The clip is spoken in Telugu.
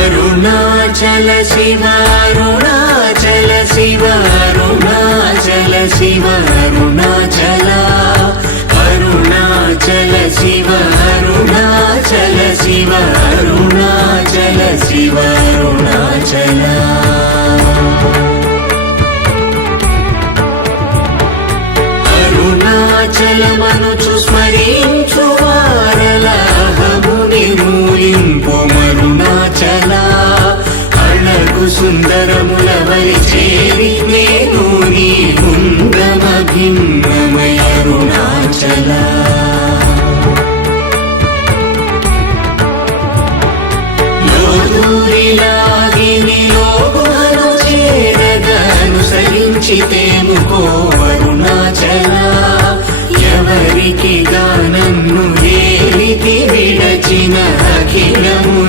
అరుణాచల శివ అరుణాచల శివ అరుణాచల శివ అరుణాచల అరుణాచల శివ అరుణాచల శివ అరుణాచల శివ అరుణాచల అరుణాచలమనుచు స్మరించు వారలాహము నిర్మూలింపు మరుణాచల అళగు సుందరముల వరి చేరి నేను నీ గుండ్రమ భిన్నమయ అరుణాచల లోదూరిలాగి నియోగుహను చేరగా అనుసరించితే